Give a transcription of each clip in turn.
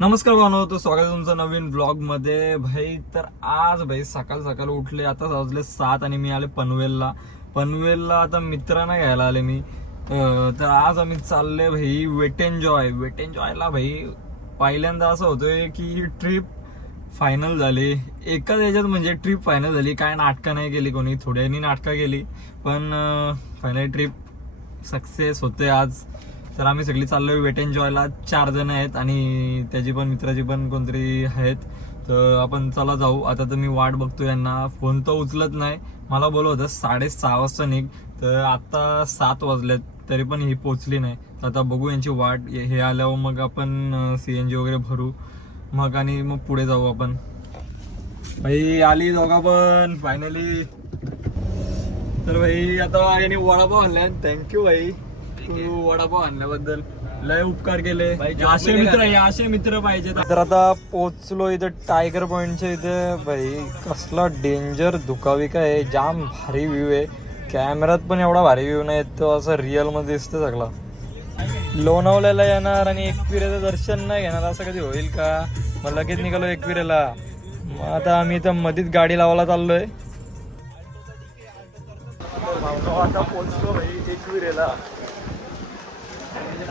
नमस्कार भावनो, तो स्वागत आहे तुमचं नवीन ब्लॉग मध्ये. भाई तर आज भाई सकाळ सकाळ उठले, आता वाजले 7 आणि मी आले पनवेलला आता मित्रांना घ्यायला आले मी. तर आज आम्ही चालले भाई वेट एन्जॉयला. भाई पहिल्यांदा असं होतोय की ट्रिप फायनल झाली एकाच याच्यात, म्हणजे ट्रिप फायनल झाली. काय नाटकं नाही केली कोणी, थोड्यांनी नाटकं केली पण फायनली ट्रिप सक्सेस होते आज. तर आम्ही सगळी चाललोय वेट एन्जॉयला. 4 जण आहेत आणि त्याची पण मित्राची पण कोणतरी आहेत. तर आपण चला जाऊ. आता तर मी वाट बघतो यांना, फोन तर उचलत नाही. मला बोलवत होतं 6:30 वाजता निघ, तर आता 7 वाजलेत तरी पण ही पोचली नाही. तर आता बघू यांची वाट. हे आल्यावर मग आपण CNG वगैरे भरू मग आणि मग पुढे जाऊ आपण. भाई आली दोघा पण फायनली. तर भाई आता याने वडापाव आणलाय. थँक्यू भाई, तू वडापाव आणल्याबद्दल लय उपकार केले. असे मित्र पाहिजे. तर आता पोचलो इथं टायगर पॉइंटच्या इथे. भाई कसला डेंजर धुकाविका आहे, जाम भारी व्ह्यू आहे. कॅमेऱ्यात पण एवढा भारी व्ह्यू नाही, तो असं रिअल मध्ये दिसतं सगळं. लोणावळ्याला येणार आणि एकविरेचं दर्शन नाही घेणार असं कधी होईल का? मग लगेच निघालो एकविरेला. मग आता आम्ही इथं मध्येच गाडी लावायला चाललोय. आता पोचलो भाई एकविरेला.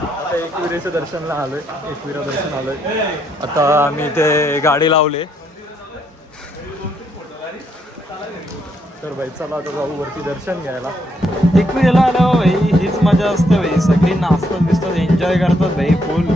आता एकविरेच्या दर्शनला आलोय, एकविरा दर्शन आलोय. आता आम्ही इथे गाडी लावले. तर भाई चला आता जाऊ वरती दर्शन घ्यायला. एकविरेला आल्यावर भाई हीच मजा असते भाई, सगळी नाचतात दिसतात, एन्जॉय करतात भाई फुल.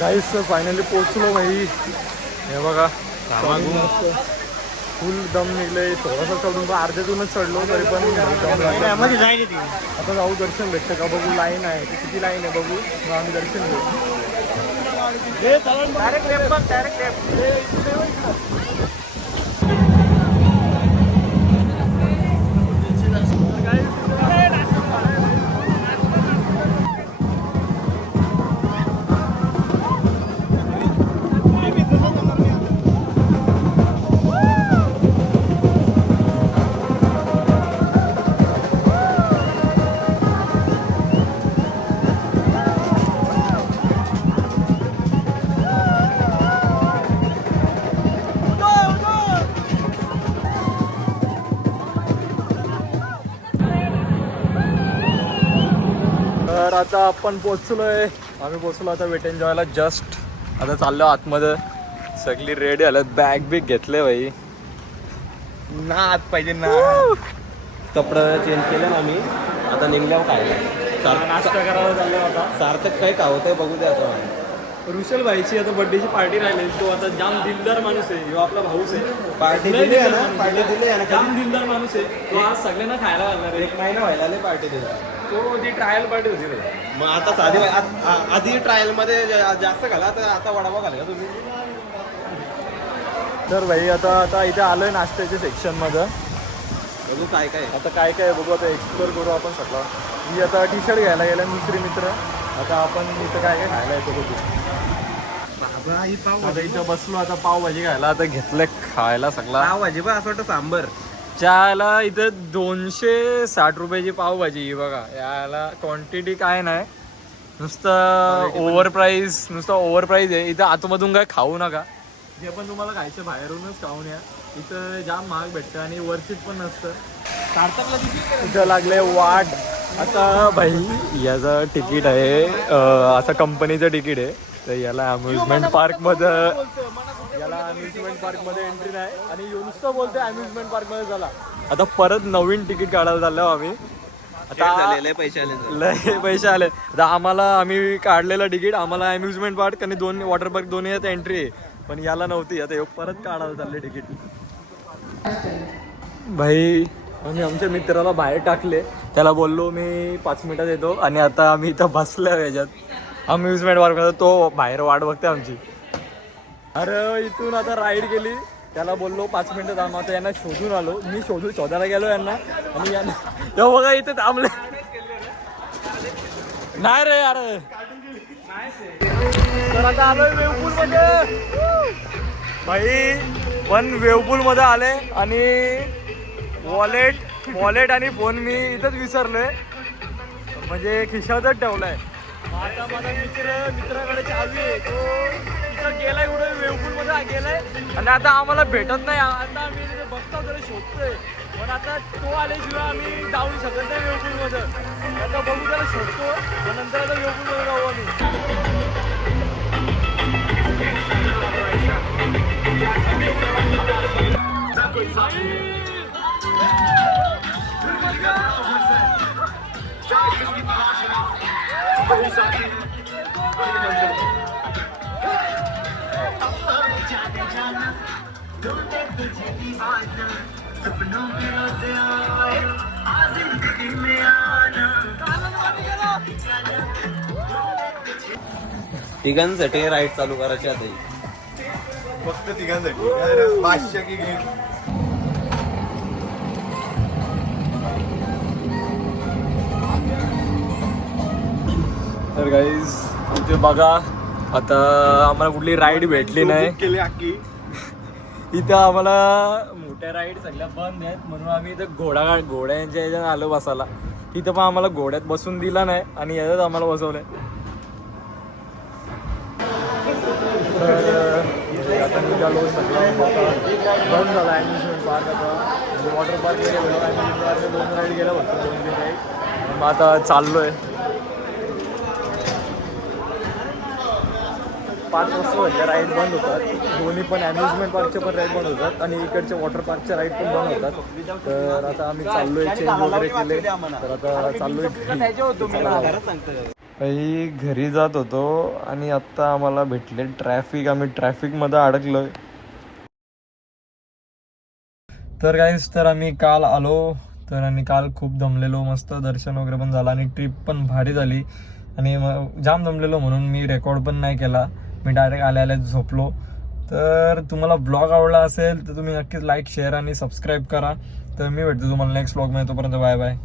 गाईस फायनली पोचलो भाई. हे बघा फुल दम निघले. थोडासा चढून तर अर्ध्यातूनच चढलो तरी पण आता जाऊ दर्शन भेटतं का बघू. लाईन आहे, किती लाईन आहे बघू, मग आम्ही दर्शन घेऊ. तर आता आपण पोचलोय. आम्ही पोचलो आता वेट एन्जॉयला जस्ट. आता चाललो आतमध्ये. सगळी रेडी आल्यात, बॅग बिग घेतले भाई. ना आत पाहिजे ना. कपडं चेंज केलं ना आम्ही. आता निघल्यावर काय नाश्ता करायला चाललो आता. सार्थक काय खावतंय बघू द्या. आता रुशल भाईची आता बर्थडेची पार्टी राहिली. तो आता जाम दिलदार माणूस आहे. ह्यो आपला भाऊच आहे. पार्टी दिली आहे ना, पार्टी दिली आहे ना. जाम दिलदार माणूस आहे. तो आज सगळ्यांना खायला घालणार आहे. 1 महिना व्हायला आले पार्टी दिला. तो ती ट्रायल पार्टी होती रे. मग आता साधी आधी ट्रायल मध्ये जास्त घाला, तर आता वडापाव घाला का तुम्ही. तर भाई आता इथे आलोय नाश्त्याच्या सेक्शन मध्ये. बघू काय काय आता काय काय बघू, आता एक्सप्लोर करू आपण सगळं. मी आता टी-शर्ट घ्यायला गेला, दुसरी मित्र. आता आपण इथं काय काय खायला येतो बघू. आता इथं बसलो, आता पावभाजी खायला. आता घेतलं खायला सगळा. पावभाजी बा असं वाटतं सांबर. त्याला इथं 260 रुपयाची पावभाजी बघा. याला क्वांटिटी काय नाही, नुसतं ओव्हर प्राईस आहे. इथं आतमधून काय खाऊ नका. जे पण तुम्हाला खायचं बाहेरूनच खाऊन या. इथं जाम महाग भेटतं आणि वरचीत पण नसतं. इथं लागले वाट. आता भाई याचं तिकीट आहे, असं कंपनीचं तिकीट आहे. तर याला अम्युजमेंट पार्कमध्ये एंट्री नाही. आणि नुसतं बोलते अम्युजमेंट पार्कमध्ये झाला. आता परत नवीन तिकीट काढायला चाललो आम्ही. आता लय पैसे आले. आता आम्ही काढलेलं तिकीट, आम्हाला अम्युजमेंट पार्क आणि 2 वॉटर पार्क दोन्ही एंट्री आहे. पण याला नव्हती. आता परत काढायला चालले तिकीट. भाई आम्ही आमच्या मित्राला बाहेर टाकले. त्याला बोललो मी 5 मिनिटात येतो. आणि आता आम्ही इथं बसलो याच्यात अम्युजमेंट पार्कमध्ये. तो बाहेर वाट बघते आमची. अरे इथून आता राईड केली. त्याला बोललो 5 मिनिटं थांब. आता यांना शोधून आलो. मी शोधायला गेलो यांना. आणि यांना बघा इथे थांबले. नाही रे यार. तर आता आलोय वेवपूल मध्ये भाई. पण वेवपूल मध्ये आले आणि वॉलेट आणि फोन मी इथंच विसरलोय, म्हणजे खिशातच ठेवलाय. आता माझा मित्राकडे चालू आहे, तो तिथं गेलाय कुठे वेवपूल मध्ये गेलाय आणि आता आम्हाला भेटत नाही. आता आम्ही तिथे बघतो तरी शोधतोय, पण आता तो आल्याशिवाय आम्ही जाऊ शकत नाही वेवपूल मध्ये. आता बघू त्याला शोधतो, नंतर आता वेवपूल मध्ये जाऊ आम्ही. तिघांसाठी राईड चालू करायची आता ही. फक्त तिघांसाठी 500 की घे. तर गाईज इथे बघा, आता आम्हाला कुठली राईड भेटली नाही केली अख्खी. इथं. आम्हाला मोठ्या राईड सगळ्या बंद आहेत, म्हणून आम्ही इथं घोड्यांच्या ह्याच्यात आलो बसायला. तिथं पण आम्हाला घोड्यात बसून दिला नाही आणि याच्यात आम्हाला बसवलंय. तर आता निघालो सगळं. बंद झाला ॲम्युजमेंट पार्क. आता वॉटर पार्क वगैरे ॲम्युजमेंट पार्क 2 राईड गेला फक्त, 2-3 राईड. मग आता चाललोय. 5 वाजता म्हणजे राईड बंद होतात. दोन्ही पण ॲम्युजमेंट पार्कचे पण राईड बंद होतात आणि इकडच्या वॉटर पार्कच्या राईड पण बंद होतात. तर आता आम्ही चाललोय, चेंज वगैरे केले. तर आता चाललोय काही घरी जात होतो आणि आत्ता आम्हाला भेटले ट्रॅफिक. आम्ही ट्रॅफिकमध्ये अडकलोय. तर गाईस, तर आम्ही काल आलो. तर आणि काल खूप दमलेलो, मस्त दर्शन वगैरे पण झालं आणि ट्रिप पण भारी झाली. आणि जाम दमलेलो म्हणून मी रेकॉर्ड पण नाही केला, मी डायरेक्ट आल्या झोपलो. तर तुम्हाला ब्लॉग आवडला असेल तर तुम्ही नक्कीच लाईक, शेअर आणि सबस्क्राईब करा. तर मी भेटतो तुम्हाला नेक्स्ट ब्लॉगमध्ये. तोपर्यंत बाय बाय.